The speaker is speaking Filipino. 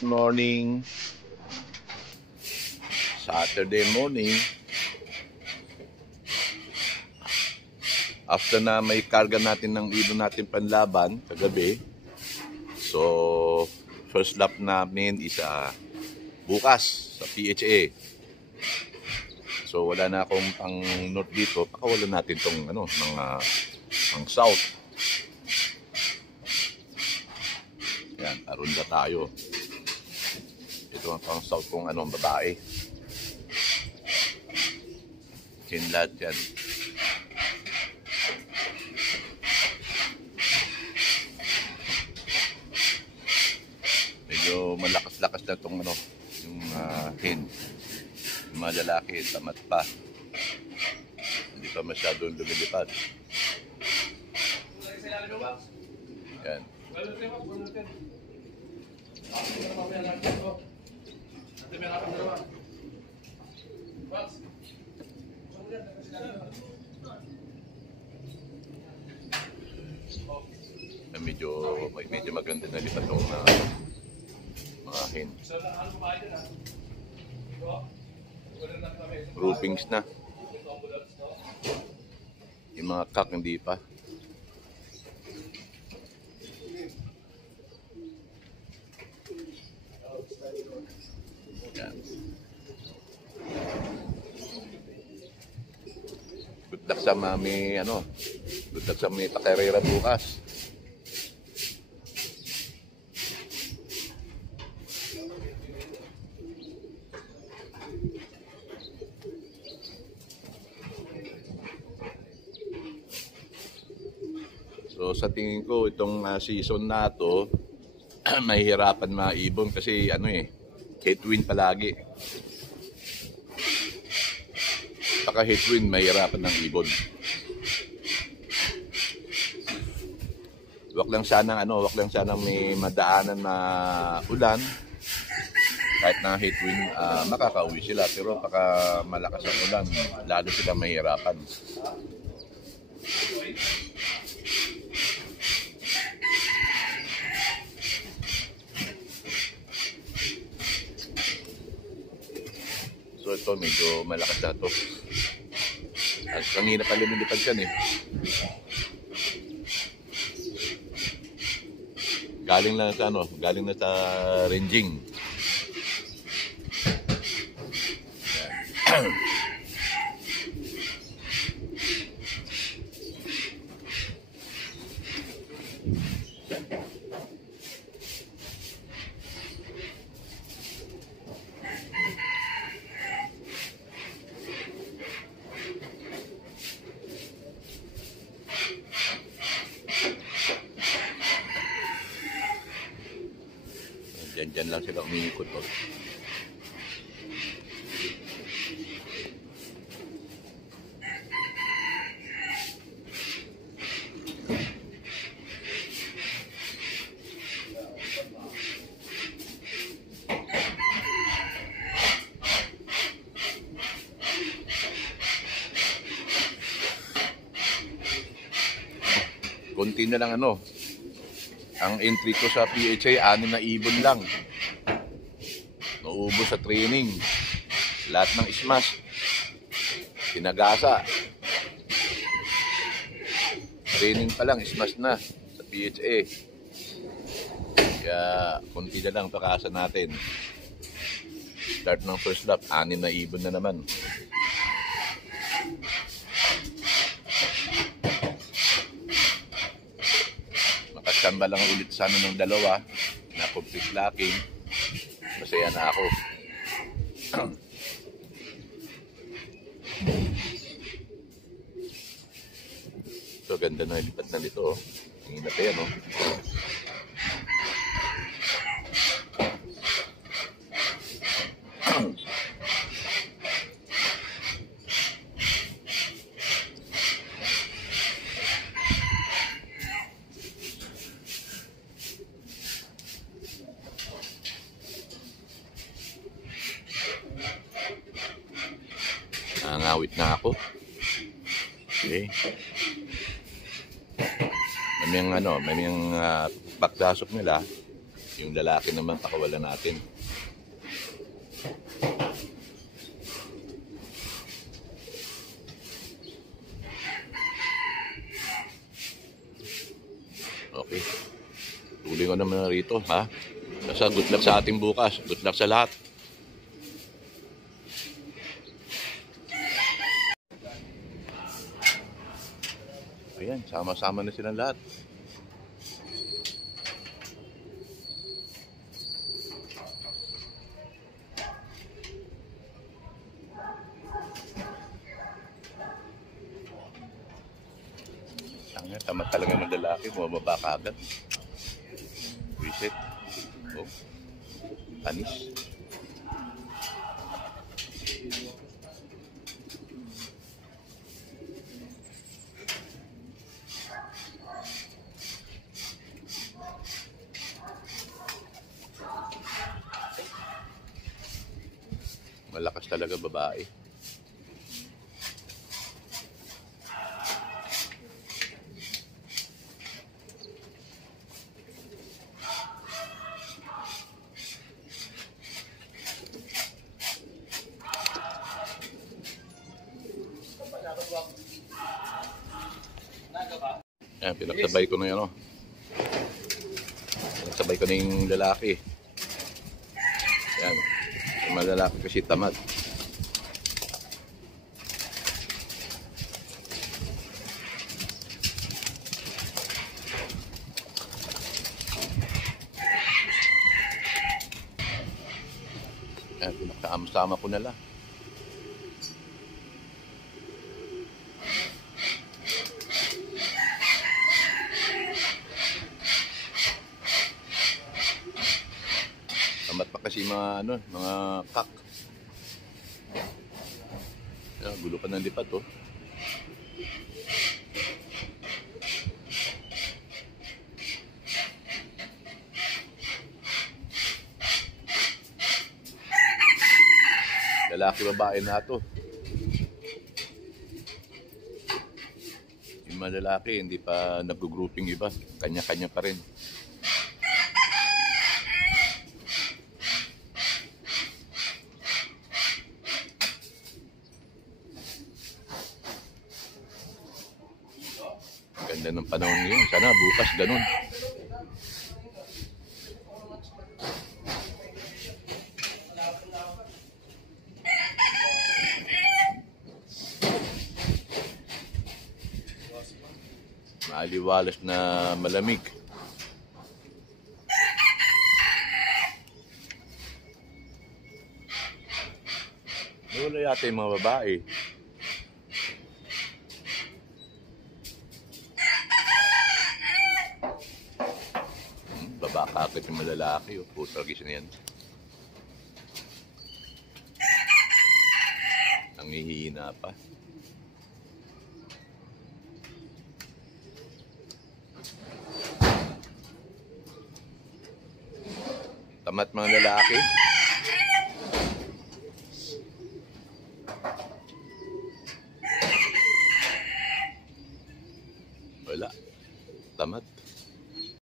Good morning. Saturday morning. After na may karga natin ng ibon natin panlaban kagabi. So, first lap namin is bukas sa PHA. So, wala na akong pang north dito. Pakawalan natin tong pang south. Yan, arunda tayo. Ito ang pang south kong babae. Chinlad yan. Medyo malakas-lakas na itong yung hen. Yung mga lalaki, tamat pa. Hindi pa masyadong lumilipad. Yan. Medyo maganda na lipat itong mga hen. Groupings na. Yung mga kak hindi pa. Yan. Good luck sa mami good luck sa may pakarera bukas. So sa tingin ko itong season na to mahihirapan maibon kasi headwind palagi. Pagka headwind mahihirapan ng ibon. Wag lang sana may madaanan na ulan. Kahit na headwind makakauwi sila, pero pagka malakas ang ulan lalo sila mahihirapan. So ito medyo malakas na ito. At kanina pa lumilipad yan Galing na sa ranging. Diyan lang sila umiikot . Konti na lang ang entry ko sa PHA, 6 na ibon lang. Naubos sa training. Lahat ng smash. Pinagasa. Training pa lang, smash na sa PHA. Kaya, konti na lang pakasa natin. Start ng first lap, 6 na ibon na naman. Makasamba lang ulit sana ng dalawa na complete locking. Masaya na ako. So ganda na lipat na dito. Tingin na tayo Nangawit na ako. Okay. May pagsasok nila, Yung lalaki naman pakawalan natin. Okay. Tuloy ko naman na rito, ha? Basta good luck sa ating bukas. Good luck sa lahat. Ayan, sama-sama na silang lahat. Tama talaga ng lalaki, bumababa ka agad. Reset. Oh. Panis. Malakas talaga babae. Ayan, pinagtabay ko na yun, oh. Pinagtabay ko na yung lalaki. Ayan, yung mga lalaki kasi tamad. Ayan, pinagkama-sama ko na lang. Tamat pa kasi mga mga kak. Ayan, gulo pa ng lipat, oh. Lalaki babae na to. Yung mga lalaki hindi pa nag-grouping iba, kanya-kanya pa rin. Ganda ng panahon ngayon. Sana bukas ganun. Maaliwalas na malamig. Wala yata yung mga babae. Babakakit yung mga lalaki. Puto gis na yan. Nangihina pa. Tamat mga lalaki. Wala. Tamat.